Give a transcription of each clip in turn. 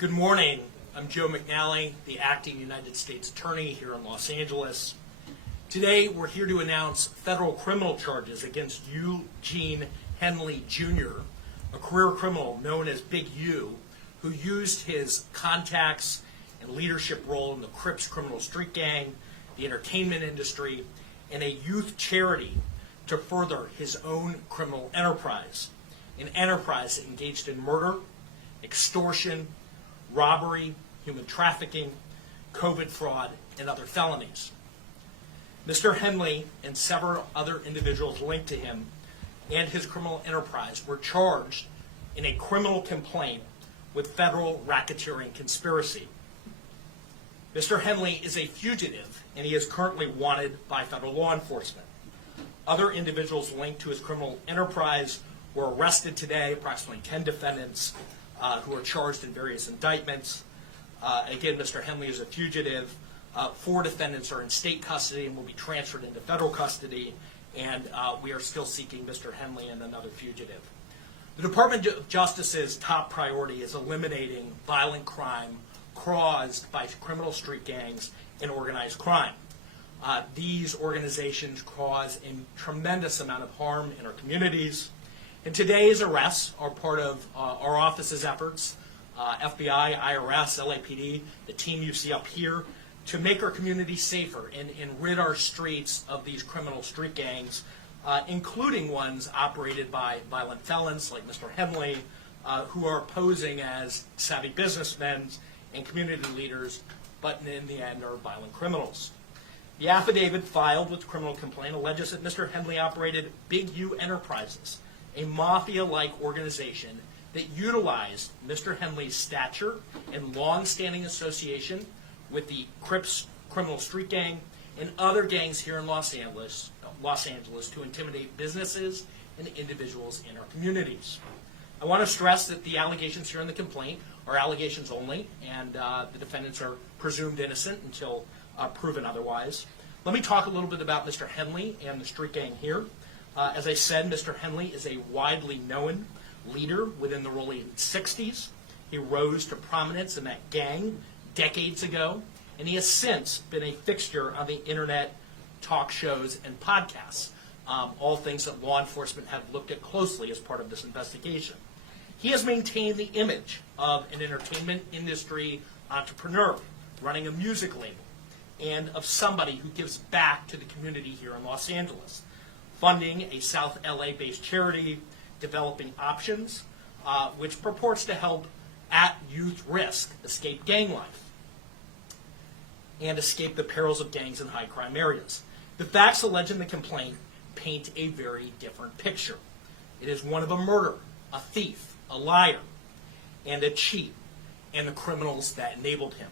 Good morning. I'm Joe McNally, the acting United States Attorney here in Los Angeles. Today, we're here to announce federal criminal charges against Eugene Henley Jr., a career criminal known as Big U, who used his contacts and leadership role in the Crips criminal street gang, the entertainment industry, and a youth charity to further his own criminal enterprise, an enterprise that engaged in murder, extortion, robbery, human trafficking, COVID fraud, and other felonies. Mr. Henley and several other individuals linked to him and his criminal enterprise were charged in a criminal complaint with federal racketeering conspiracy. Mr. Henley is a fugitive, and he is currently wanted by federal law enforcement. Other individuals linked to his criminal enterprise were arrested today, approximately 10 defendants who are charged in various indictments. Again, Mr. Henley is a fugitive. 4 defendants are in state custody and will be transferred into federal custody, and we are still seeking Mr. Henley and another fugitive. The Department of Justice's top priority is eliminating violent crime caused by criminal street gangs and organized crime. These organizations cause a tremendous amount of harm in our communities, and today's arrests are part of our office's efforts, FBI, IRS, LAPD, the team you see up here, to make our communities safer and rid our streets of these criminal street gangs, including ones operated by violent felons like Mr. Henley, who are posing as savvy businessmen and community leaders, but in the end are violent criminals. The affidavit filed with the criminal complaint alleges that Mr. Henley operated Big U Enterprises, a mafia-like organization that utilized Mr. Henley's stature and long-standing association with the Crips criminal street gang and other gangs here in Los Angeles to intimidate businesses and individuals in our communities. I want to stress that the allegations here in the complaint are allegations only, and the defendants are presumed innocent until proven otherwise. Let me talk a little bit about Mr. Henley and the street gang here. As I said, Mr. Henley is a widely known leader within the Rollin 60s. He rose to prominence in that gang decades ago, and he has since been a fixture on the internet talk shows and podcasts, all things that law enforcement have looked at closely as part of this investigation. He has maintained the image of an entertainment industry entrepreneur running a music label and of somebody who gives back to the community here in Los Angeles, funding a South LA-based charity, developing options, which purports to help at-youth risk escape gang life and escape the perils of gangs in high-crime areas. The facts alleged in the complaint paint a very different picture. It is one of a murderer, a thief, a liar, and a cheat, and the criminals that enabled him.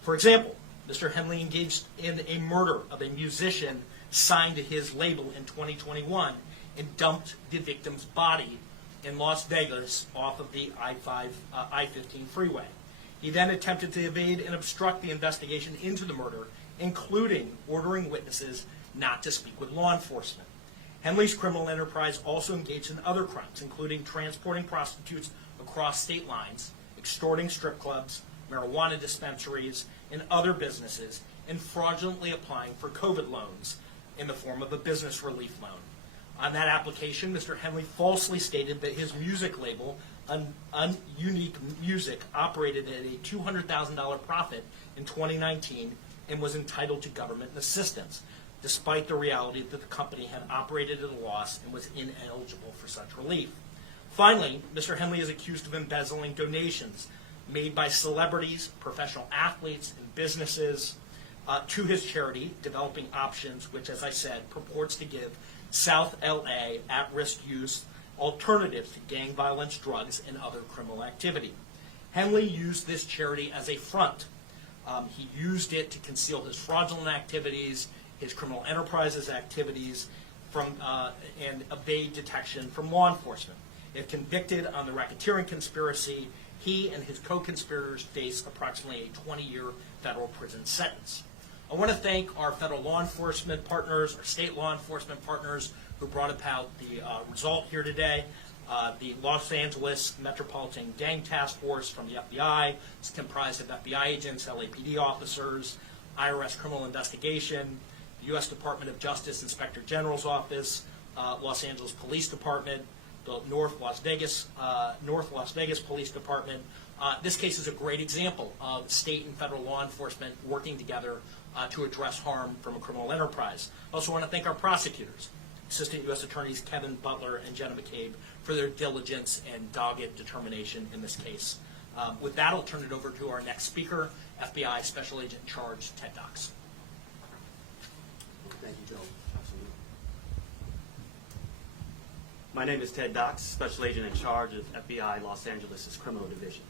For example, Mr. Henley engaged in a murder of a musician signed to his label in 2021 and dumped the victim's body in Las Vegas off of the I-15 freeway. He then attempted to evade and obstruct the investigation into the murder, including ordering witnesses not to speak with law enforcement. Henley's criminal enterprise also engaged in other crimes, including transporting prostitutes across state lines, extorting strip clubs, marijuana dispensaries, and other businesses, and fraudulently applying for COVID loans in the form of a business relief loan. On that application, Mr. Henley falsely stated that his music label, Unique Music, operated at a $200,000 profit in 2019 and was entitled to government assistance, despite the reality that the company had operated at a loss and was ineligible for such relief. Finally, Mr. Henley is accused of embezzling donations made by celebrities, professional athletes, and businesses to his charity, Developing Options, which, as I said, purports to give South LA at-risk youth alternatives to gang violence, drugs, and other criminal activity. Henley used this charity as a front. He used it to conceal his fraudulent activities, his criminal enterprises activities, and evade detection from law enforcement. If convicted on the racketeering conspiracy, he and his co-conspirators face approximately a 20-year federal prison sentence. I want to thank our federal law enforcement partners, our state law enforcement partners who brought about the result here today. The Los Angeles Metropolitan Gang Task Force from the FBI is comprised of FBI agents, LAPD officers, IRS Criminal Investigation, the U.S. Department of Justice Inspector General's Office, Los Angeles Police Department, the North Las Vegas Police Department. This case is a great example of state and federal law enforcement working together to address harm from a criminal enterprise. I also want to thank our prosecutors, Assistant U.S. Attorneys Kevin Butler and Jenna McCabe, for their diligence and dogged determination in this case. With that, I'll turn it over to our next speaker, FBI Special Agent in Charge, Ted Dox. Thank you, Joe. Absolutely. My name is Ted Dox, Special Agent in Charge of FBI Los Angeles' Criminal Division.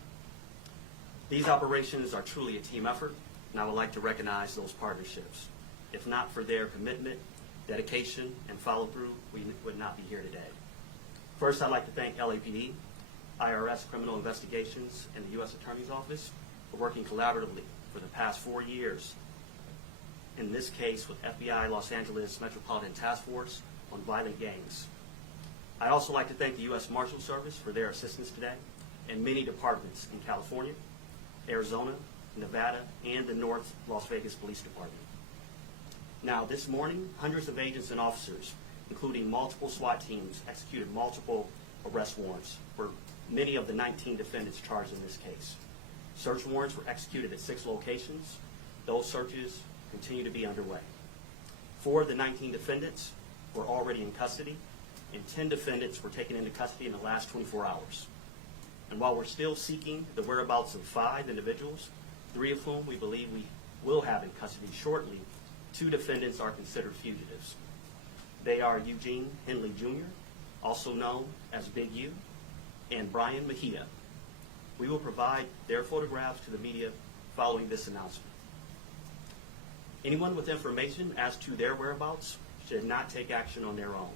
These operations are truly a team effort, and I would like to recognize those partnerships. If not for their commitment, dedication, and follow-through, we would not be here today. First, I'd like to thank LAPD, IRS Criminal Investigations, and the U.S. Attorney's Office for working collaboratively for the past 4 years, in this case with FBI Los Angeles Metropolitan Task Force on violent gangs. I'd also like to thank the U.S. Marshal Service for their assistance today, and many departments in California, Arizona, Nevada, and the North Las Vegas Police Department. Now, this morning, hundreds of agents and officers, including multiple SWAT teams, executed multiple arrest warrants for many of the 19 defendants charged in this case. Search warrants were executed at 6 locations. Those searches continue to be underway. 4 of the 19 defendants were already in custody, and 10 defendants were taken into custody in the last 24 hours. And while we're still seeking the whereabouts of 5 individuals, 3 of whom we believe we will have in custody shortly, 2 defendants are considered fugitives. They are Eugene Henley Jr., also known as Big U, and Brian Mejia. We will provide their photographs to the media following this announcement. Anyone with information as to their whereabouts should not take action on their own,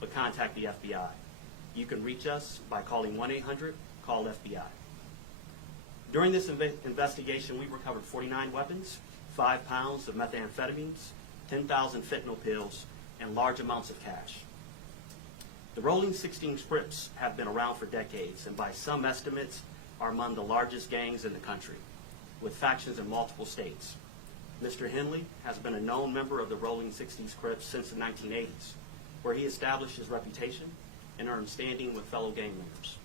but contact the FBI. You can reach us by calling 1-800-CALL-FBI. During this investigation, we recovered 49 weapons, 5 pounds of methamphetamines, 10,000 fentanyl pills, and large amounts of cash. The Rollin 16 Crips have been around for decades, and by some estimates are among the largest gangs in the country, with factions in multiple states. Mr. Henley has been a known member of the Rollin 16 Crips since the 1980s, where he established his reputation and earned standing with fellow gang members.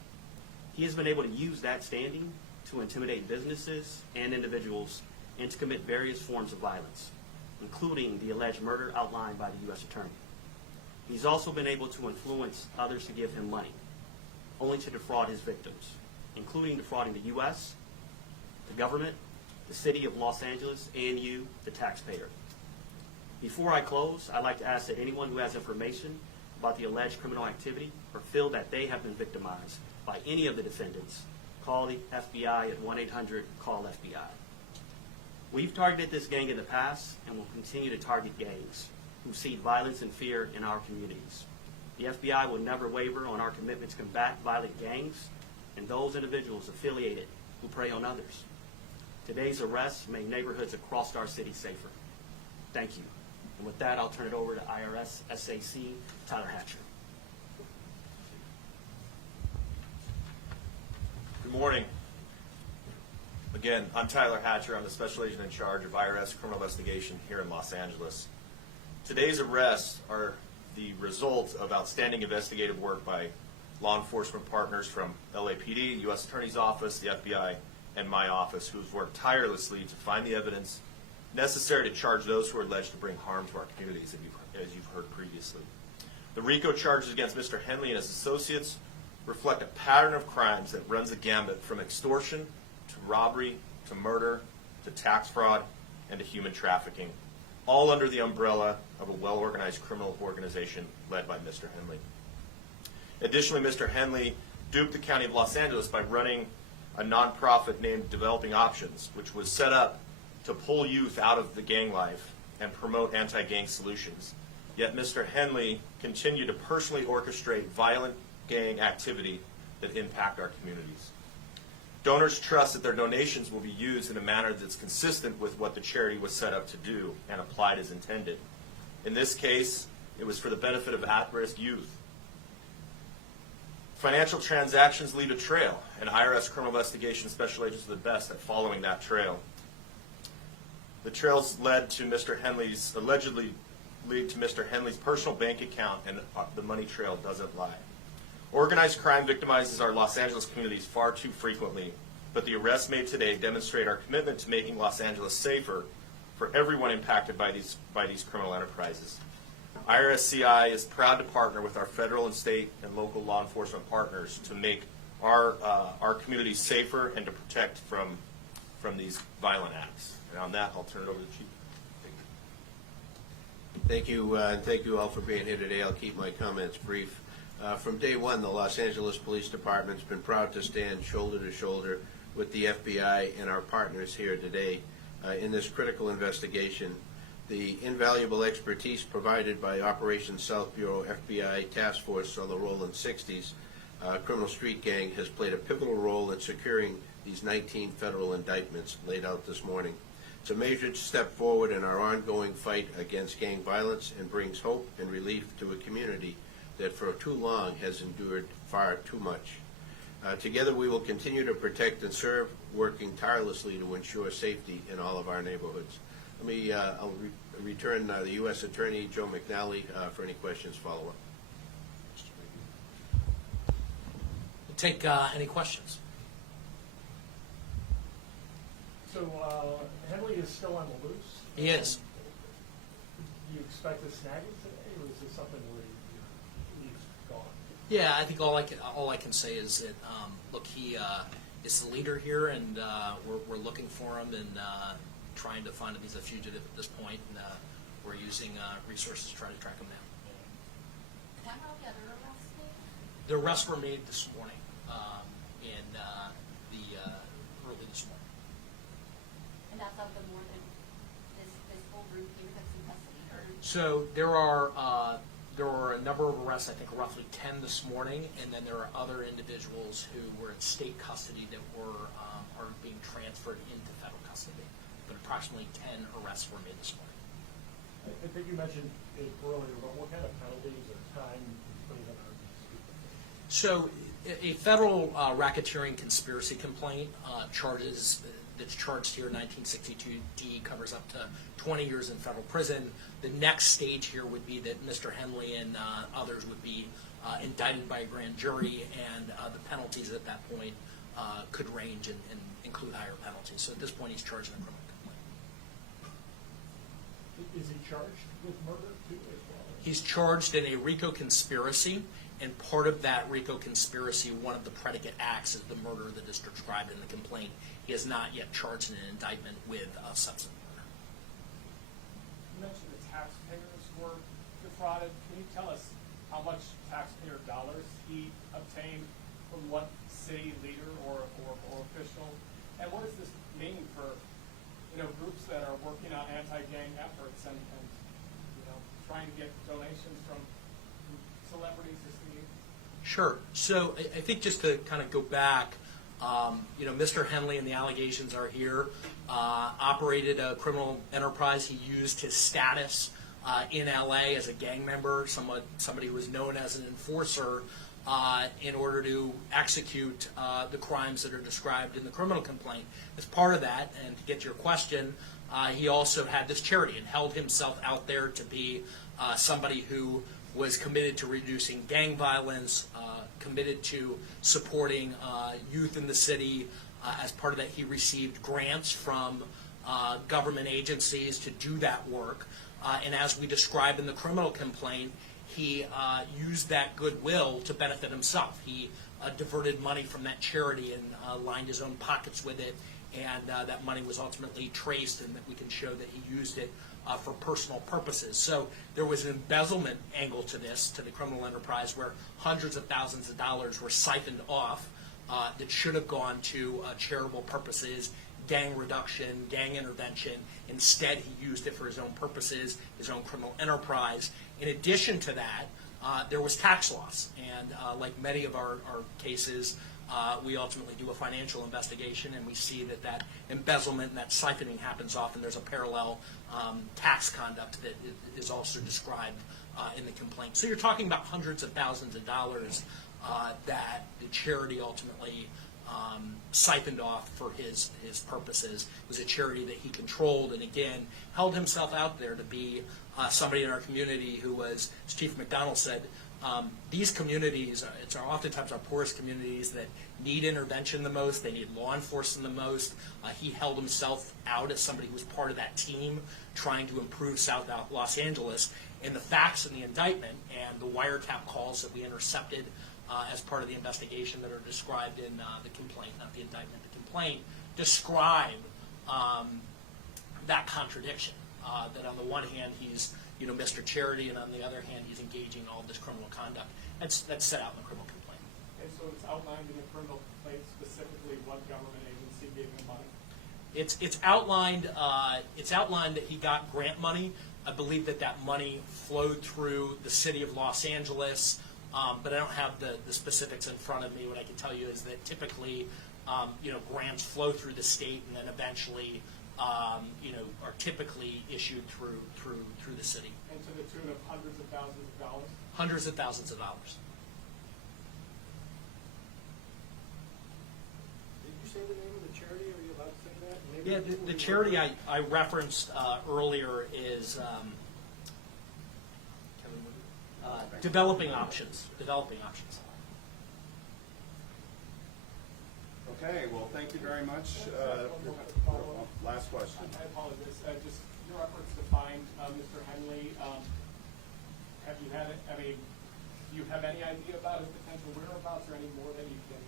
He has been able to use that standing to intimidate businesses and individuals and to commit various forms of violence, including the alleged murder outlined by the U.S. Attorney. He's also been able to influence others to give him money, only to defraud his victims, including defrauding the U.S., the government, the city of Los Angeles, and you, the taxpayer. Before I close, I'd like to ask that anyone who has information about the alleged criminal activity or feel that they have been victimized by any of the defendants, call the FBI at 1-800-CALL-FBI. We've targeted this gang in the past and will continue to target gangs who seed violence and fear in our communities. The FBI will never waver on our commitment to combat violent gangs and those individuals affiliated who prey on others. Today's arrests make neighborhoods across our city safer. Thank you. And with that, I'll turn it over to IRS SAC Tyler Hatcher. Good morning. Again, I'm Tyler Hatcher. I'm the Special Agent in Charge of IRS Criminal Investigation here in Los Angeles. Today's arrests are the result of outstanding investigative work by law enforcement partners from LAPD, U.S. Attorney's Office, the FBI, and my office, who's worked tirelessly to find the evidence necessary to charge those who are alleged to bring harm to our communities, as you've heard previously. The RICO charges against Mr. Henley and his associates reflect a pattern of crimes that runs a gambit from extortion to robbery to murder to tax fraud and to human trafficking, all under the umbrella of a well-organized criminal organization led by Mr. Henley. Additionally, Mr. Henley duped the County of Los Angeles by running a nonprofit named Developing Options, which was set up to pull youth out of the gang life and promote anti-gang solutions. Yet Mr. Henley continued to personally orchestrate violent gang activity that impact our communities. Donors trust that their donations will be used in a manner that's consistent with what the charity was set up to do and applied as intended. In this case, it was for the benefit of at-risk youth. Financial transactions leave a trail, and IRS criminal investigation special agents are the best at following that trail. The trails led to allegedly lead to Mr. Henley's personal bank account, and the money trail doesn't lie. Organized crime victimizes our Los Angeles communities far too frequently, but the arrests made today demonstrate our commitment to making Los Angeles safer for everyone impacted by these criminal enterprises. IRSCI is proud to partner with our federal and state and local law enforcement partners to make our communities safer and to protect from these violent acts. And on that, I'll turn it over to the Chief. Thank you, and thank you all for being here today. I'll keep my comments brief. From day one, the Los Angeles Police Department's been proud to stand shoulder to shoulder with the FBI and our partners here today in this critical investigation. The invaluable expertise provided by Operation South Bureau FBI Task Force on the Rollin 60s criminal street gang has played a pivotal role in securing these 19 federal indictments laid out this morning. It's a major step forward in our ongoing fight against gang violence and brings hope and relief to a community that for too long has endured far too much. Together we will continue to protect and serve, working tirelessly to ensure safety in all of our neighborhoods. I'll return the U.S. Attorney, Joe McNally, for any questions follow-up. We'll take any questions. So Henley is still on the loose? He is. Do you expect to snag it today, or is this something where he's gone? Yeah, I think all I can say is that look, he is the leader here, and we're looking for him and trying to find him. He's a fugitive at this point, and we're using resources to try to track him down. When were the other arrests made? The arrests were made this morning, early this morning. And that's of the more than this whole group here that's in custody, or? So there were a number of arrests, I think roughly 10 this morning, and then there are other individuals who were in state custody that are being transferred into federal custody. But approximately 10 arrests were made this morning. I think you mentioned it earlier, but what kind of penalties or time imprisonment are these? So a federal racketeering conspiracy complaint that's charged here in 1962D covers up to 20 years in federal prison. The next stage here would be that Mr. Henley and others would be indicted by a grand jury, and the penalties at that point could range and include higher penalties. So at this point, he's charged in a criminal complaint. Is he charged with murder too as well? He's charged in a RICO conspiracy, and part of that RICO conspiracy, one of the predicate acts is the murder that is described in the complaint. He has not yet charged in an indictment with substantive murder. You mentioned the taxpayers were defrauded. Can you tell us how much taxpayer dollars he obtained from what city leader or official? And what does this mean for groups that are working on anti-gang efforts and trying to get donations from celebrities to see? Sure. So I think just to kind of go back, Mr. Henley and the allegations are here, operated a criminal enterprise. He used his status in LA as a gang member, somebody who was known as an enforcer, in order to execute the crimes that are described in the criminal complaint. As part of that, and to get to your question, he also had this charity and held himself out there to be somebody who was committed to reducing gang violence, committed to supporting youth in the city. As part of that, he received grants from government agencies to do that work. And as we describe in the criminal complaint, he used that goodwill to benefit himself. He diverted money from that charity and lined his own pockets with it, and that money was ultimately traced, and that we can show that he used it for personal purposes. So there was an embezzlement angle to this, to the criminal enterprise, where hundreds of thousands of dollars were siphoned off that should have gone to charitable purposes, gang reduction, gang intervention. Instead, he used it for his own purposes, his own criminal enterprise. In addition to that, there was tax loss. And like many of our cases, we ultimately do a financial investigation, and we see that embezzlement and that siphoning happens often. There's a parallel tax conduct that is also described in the complaint. So you're talking about hundreds of thousands of dollars that the charity ultimately siphoned off for his purposes. It was a charity that he controlled, and again, held himself out there to be somebody in our community who was, as Chief McDonald said, these communities, it's oftentimes our poorest communities that need intervention the most, they need law enforcement the most. He held himself out as somebody who was part of that team trying to improve South Los Angeles. And the facts in the indictment and the wiretap calls that we intercepted as part of the investigation that are described in the complaint, not the indictment, the complaint, describe that contradiction. That on the one hand he's Mr. Charity, and on the other hand he's engaging in all this criminal conduct. That's set out in the criminal complaint. And so it's outlined in the criminal complaint specifically what government agency gave him money? It's outlined. It's outlined that he got grant money. I believe that money flowed through the city of Los Angeles, but I don't have the specifics in front of me. What I can tell you is that typically, grants flow through the state and then eventually, are typically issued through the city. And to the tune of hundreds of thousands of dollars? Hundreds of thousands of dollars. Did you say the name of the charity, or are you allowed to say that? Maybe Yeah, the charity I referenced earlier is developing options. Developing options. Okay, well, thank you very much. Last question. I apologize. Just your efforts to find Mr. Henley. Have you had? Do you have any idea about his potential whereabouts, or any more that you can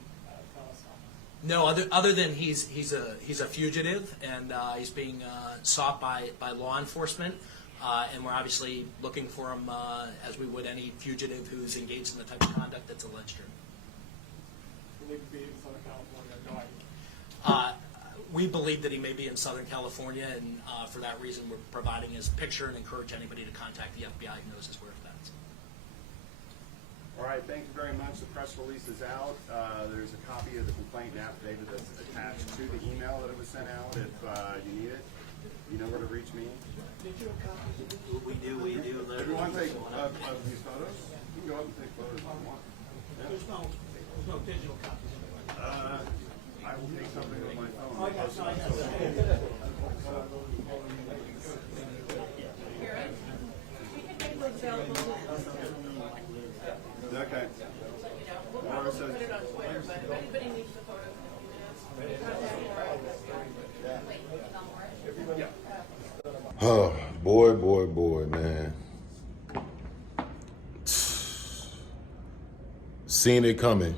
tell us on? No, other than he's a fugitive and he's being sought by law enforcement, and we're obviously looking for him as we would any fugitive who's engaged in the type of conduct that's alleged here. Believe to be in Southern California. No idea. We believe that he may be in Southern California, and for that reason, we're providing his picture and encourage anybody to contact the FBI who knows his whereabouts. All right, thank you very much. The press release is out. There's a copy of the complaint and affidavit that's attached to the email that it was sent out. If you need it, you know where to reach me. Did you have copies of this? We do. Everyone take these photos. You can go up and take photos if you want. There's no digital copies anyway. I will take something with my phone. Oh, yes, I have. Okay. We'll put it on Twitter, but if anybody needs the photos, Oh, boy, man. Seen it coming.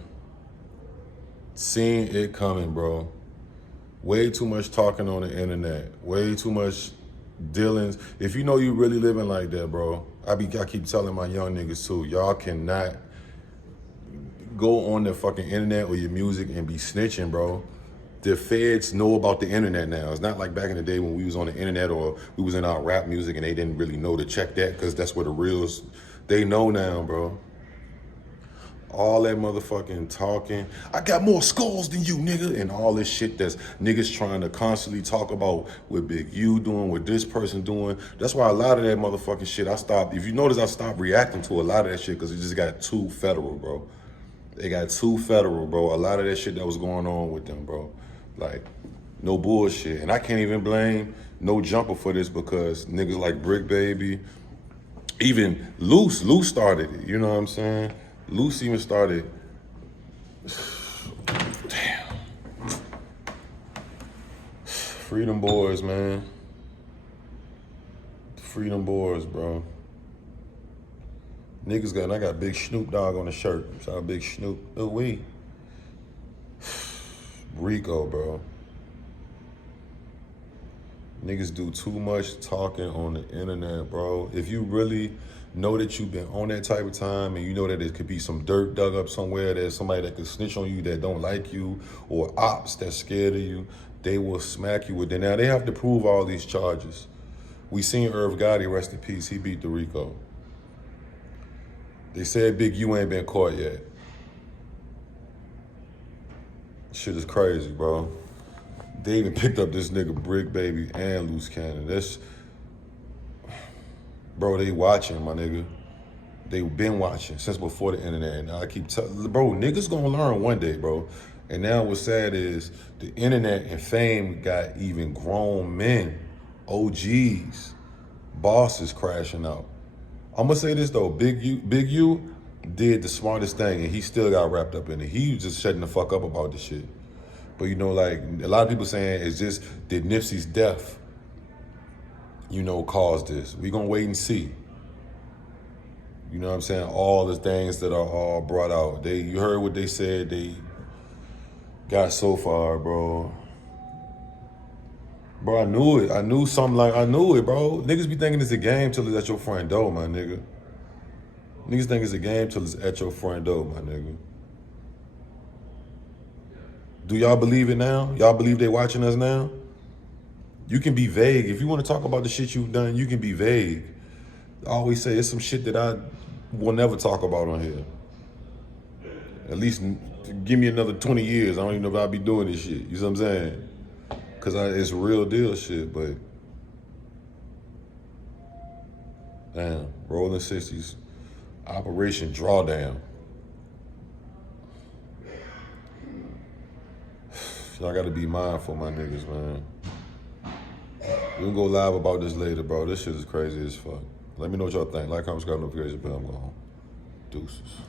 Seen it coming, bro. Way too much talking on the internet. Way too much dealings. If you know you really living like that, bro, I keep telling my young niggas too, y'all cannot go on the fucking internet or your music and be snitching, bro. The feds know about the internet now. It's not like back in the day when we was on the internet or we was in our rap music and they didn't really know to check that, because that's where the reals, they know now, bro. All that motherfucking talking, I got more skulls than you, nigga, and all this shit that's niggas trying to constantly talk about what Big U doing, what this person doing. That's why a lot of that motherfucking shit, I stopped. If you notice, I stopped reacting to a lot of that shit because it just got too federal, bro. They got too federal, bro. A lot of that shit that was going on with them, bro. Like, no bullshit. And I can't even blame No Jumper for this, because niggas like Bricc, baby, even Luce started it, you know what I'm saying? Luce even started, damn. Freedom Boys, man. Freedom Boys, bro. Niggas got, and I got Big Snoop Dogg on the shirt. Shout out Big Snoop. Oh, we. RICO, bro. Niggas do too much talking on the internet, bro. If you really know that you've been on that type of time and you know that there could be some dirt dug up somewhere, there's somebody that could snitch on you that don't like you, or ops that's scared of you, they will smack you with it. Now, they have to prove all these charges. We seen Irv Gotti, rest in peace, he beat the RICO. They said Big U ain't been caught yet. Shit is crazy, bro. They even picked up this nigga Bricc, baby, and Luce Cannon. That's, bro, they watching, my nigga. They've been watching since before the internet. And I keep telling, bro, niggas gonna learn one day, bro. And now what's sad is the internet and fame got even grown men, OGs, bosses crashing out. I'm gonna say this though, Big U did the smartest thing and he still got wrapped up in it. He was just shutting the fuck up about this shit. But you know, like a lot of people saying it's just did Nipsey's death, you know, cause this. We gonna wait and see. You know what I'm saying? All the things that are all brought out. You heard what they said they got so far, bro. Bro, I knew it. I knew it, bro. Niggas be thinking it's a game till it's at your front door, my nigga. Niggas think it's a game till it's at your front door, my nigga. Do y'all believe it now? Y'all believe they watching us now? You can be vague. If you want to talk about the shit you've done, you can be vague. I always say it's some shit that I will never talk about on here. At least give me another 20 years. I don't even know if I'll be doing this shit. You know what I'm saying? Because it's real deal shit, but damn, Rolling 60s, Operation Drawdown. Y'all gotta be mindful, my niggas, man. We can go live about this later, bro. This shit is crazy as fuck. Let me know what y'all think. Like, comment, subscribe, notification bell. I'm going home. Deuces.